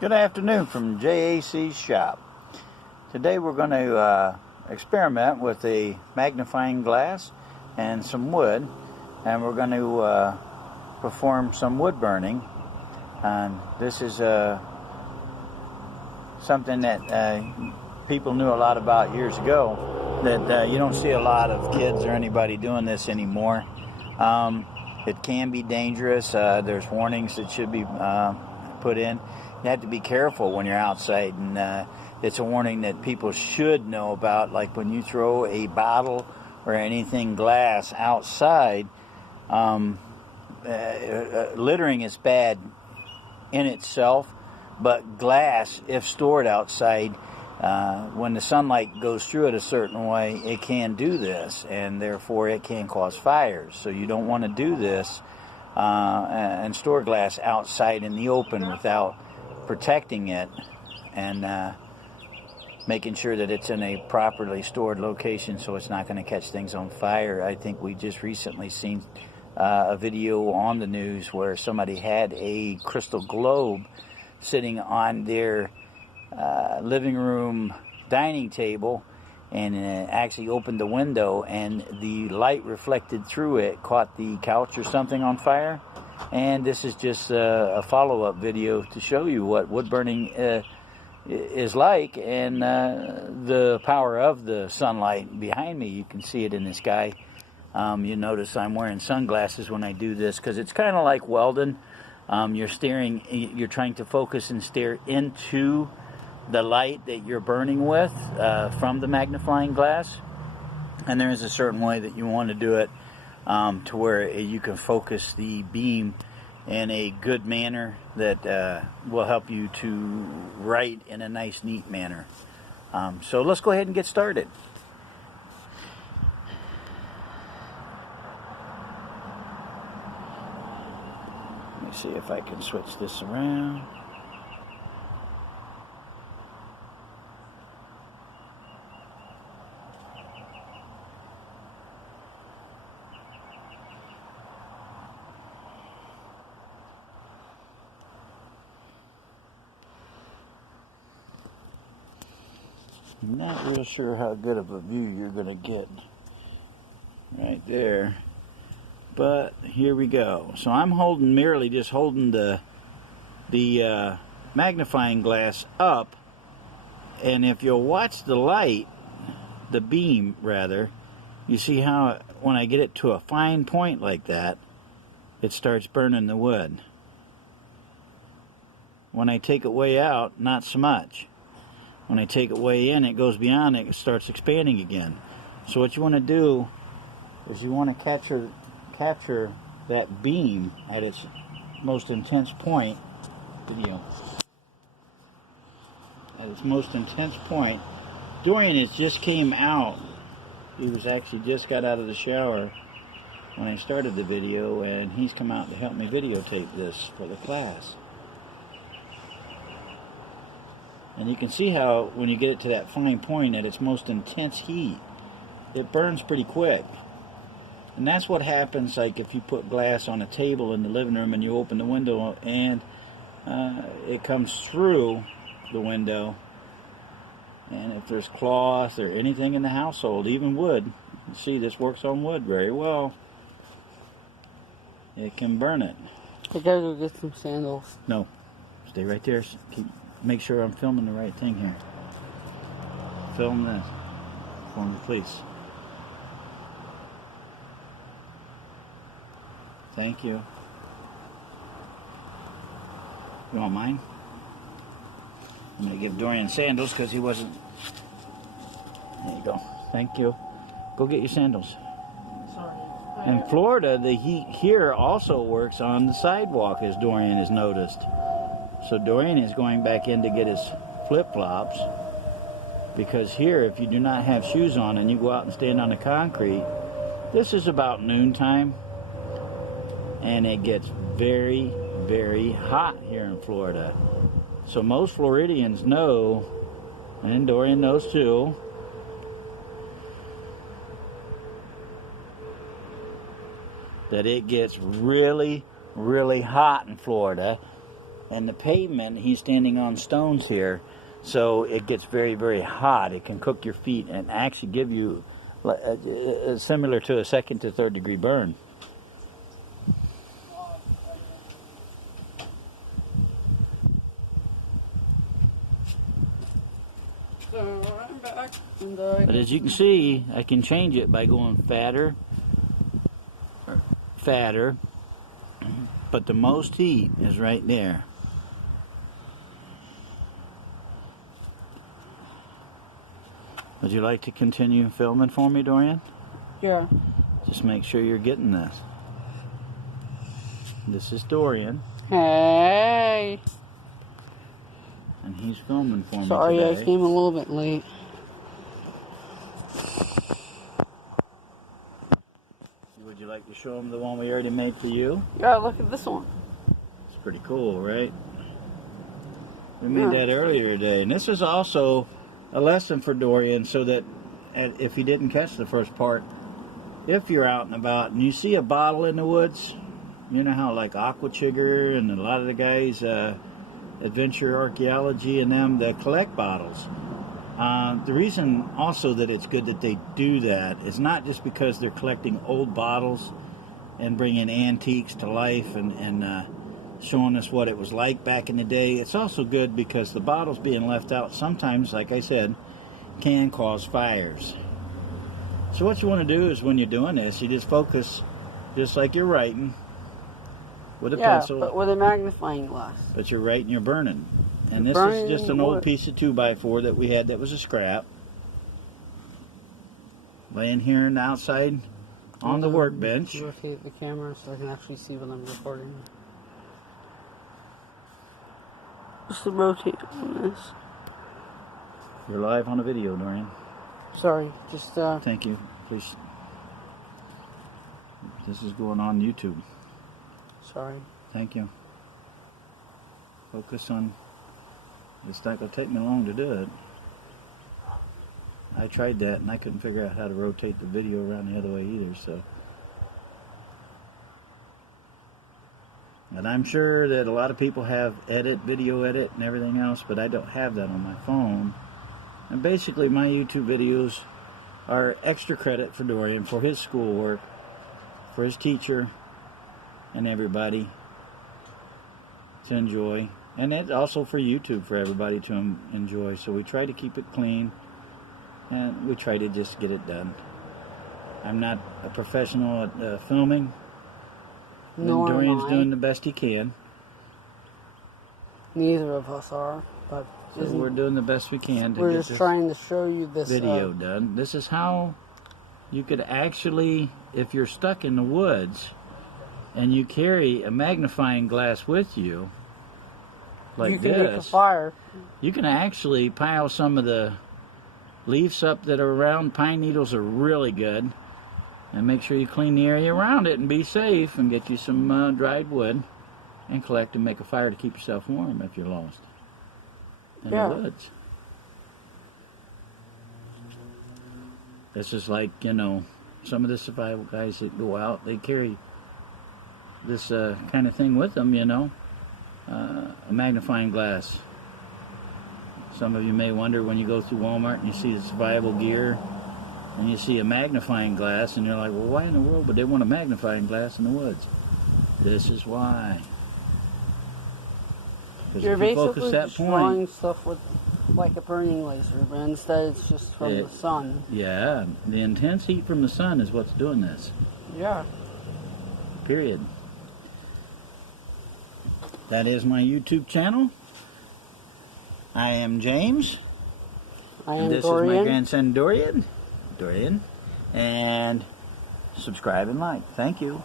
Good afternoon from JAC's shop. Today we're going to experiment with a magnifying glass and some wood, and we're going to perform some wood burning. And this is something that people knew a lot about years ago, that you don't see a lot of kids or anybody doing this anymore. It can be dangerous. There's warnings that should be put in. You have to be careful when you're outside, and it's a warning that people should know about, like when you throw a bottle or anything glass outside. Littering is bad in itself, but glass, if stored outside, when the sunlight goes through it a certain way, it can do this, and therefore it can cause fires. So you don't want to do this and store glass outside in the open without protecting it and making sure that it's in a properly stored location so it's not going to catch things on fire. I think we just recently seen a video on the news where somebody had a crystal globe sitting on their living room dining table, and actually opened the window, and the light reflected through it caught the couch or something on fire. And this is just a follow-up video to show you what wood burning is like, and the power of the sunlight behind me. You can see it in the sky. You notice I'm wearing sunglasses when I do this because it's kind of like welding. You're trying to focus and stare into the light that you're burning with from the magnifying glass, and there is a certain way that you want to do it to where you can focus the beam in a good manner that will help you to write in a nice, neat manner. So let's go ahead and get started. Let me see if I can switch this around. I'm not real sure how good of a view you're going to get right there, but here we go. So I'm merely just holding the magnifying glass up, and if you'll watch the light, the beam rather, you see how when I get it to a fine point like that, it starts burning the wood. When I take it way out, not so much. When I take it way in, it goes beyond it, it starts expanding again. So what you want to do is you want to capture that beam at its most intense point. At its most intense point. Dorian just came out. He was actually just got out of the shower when I started the video, and he's come out to help me videotape this for the class. And you can see how when you get it to that fine point at its most intense heat, it burns pretty quick. And that's what happens like if you put glass on a table in the living room and you open the window and it comes through the window. And if there's cloth or anything in the household, even wood, you see this works on wood very well, it can burn it. I gotta go get some sandals. No, stay right there. Make sure I'm filming the right thing here. Film this for me, please. Thank you. You want mine? I'm going to give Dorian sandals because he wasn't... There you go. Thank you. Go get your sandals. Sorry. In Florida, the heat here also works on the sidewalk, as Dorian has noticed. So Dorian is going back in to get his flip-flops, because here, if you do not have shoes on and you go out and stand on the concrete, this is about noontime, and it gets very, very hot here in Florida. So most Floridians know, and Dorian knows too, that it gets really, really hot in Florida. and the pavement, he's standing on stones here, so it gets very, very hot. It can cook your feet and actually give you similar to a 2nd to 3rd degree burn. So I'm back. And, But as you can see, I can change it by going fatter, but the most heat is right there. Would you like to continue filming for me, Dorian? yeah. Just make sure you're getting this. This is Dorian, Hey. and he's filming for me Sorry, today. I came a little bit late. Would you like to show him the one we already made for you? Yeah, look at this one. It's pretty cool, right? We made that earlier today, and this is also a lesson for Dorian, so that if he didn't catch the first part, if you're out and about and you see a bottle in the woods, you know how like Aqua Chigger and a lot of the guys, Adventure Archaeology and them, that collect bottles. The reason also that it's good that they do that is not just because they're collecting old bottles and bringing antiques to life and showing us what it was like back in the day. It's also good because the bottles being left out sometimes, like I said, can cause fires. So what you want to do is when you're doing this, you just focus just like you're writing with a pencil. But with a magnifying glass. But you're writing, you're burning. And this Burning is just an old wood. piece of 2x4 that we had that was a scrap. Laying here in the outside on the workbench. Rotate the camera so I can actually see what I'm recording. Just to rotate on this. You're live on a video, Dorian. Sorry, just Thank you. Please. This is going on YouTube. sorry. Thank you. Focus on. It's not going to take me long to do it. I tried that and I couldn't figure out how to rotate the video around the other way either, so. And I'm sure that a lot of people have video edit and everything else, but I don't have that on my phone. And basically my YouTube videos are extra credit for Dorian for his schoolwork, for his teacher, and everybody to enjoy. And it's also for YouTube for everybody to enjoy. So we try to keep it clean, and we try to just get it done. I'm not a professional at filming. Nor am Dorian's I. doing the best he can. Neither of us are, but So we're doing the best we can to we're get just this trying to show you this video done. This is how you could actually, if you're stuck in the woods and you carry a magnifying glass with you, like you can make a this, fire. you can actually pile some of the leaves up that are around. Pine needles are really good. And make sure you clean the area around it and be safe and get you some dried wood and collect and make a fire to keep yourself warm if you're lost in the woods. This is like, you know, some of the survival guys that go out, they carry this kind of thing with them, you know, a magnifying glass. Some of you may wonder when you go through Walmart and you see the survival gear and you see a magnifying glass and you're like, well, why in the world would they want a magnifying glass in the woods? This is why. Because You're if you focus basically that destroying point, stuff with like a burning laser, but instead it's just from the sun. yeah, the intense heat from the sun is what's doing this. Yeah. Period. That is my YouTube channel. I am James. I And am this is my Dorian. grandson Dorian. And subscribe and like. Thank you.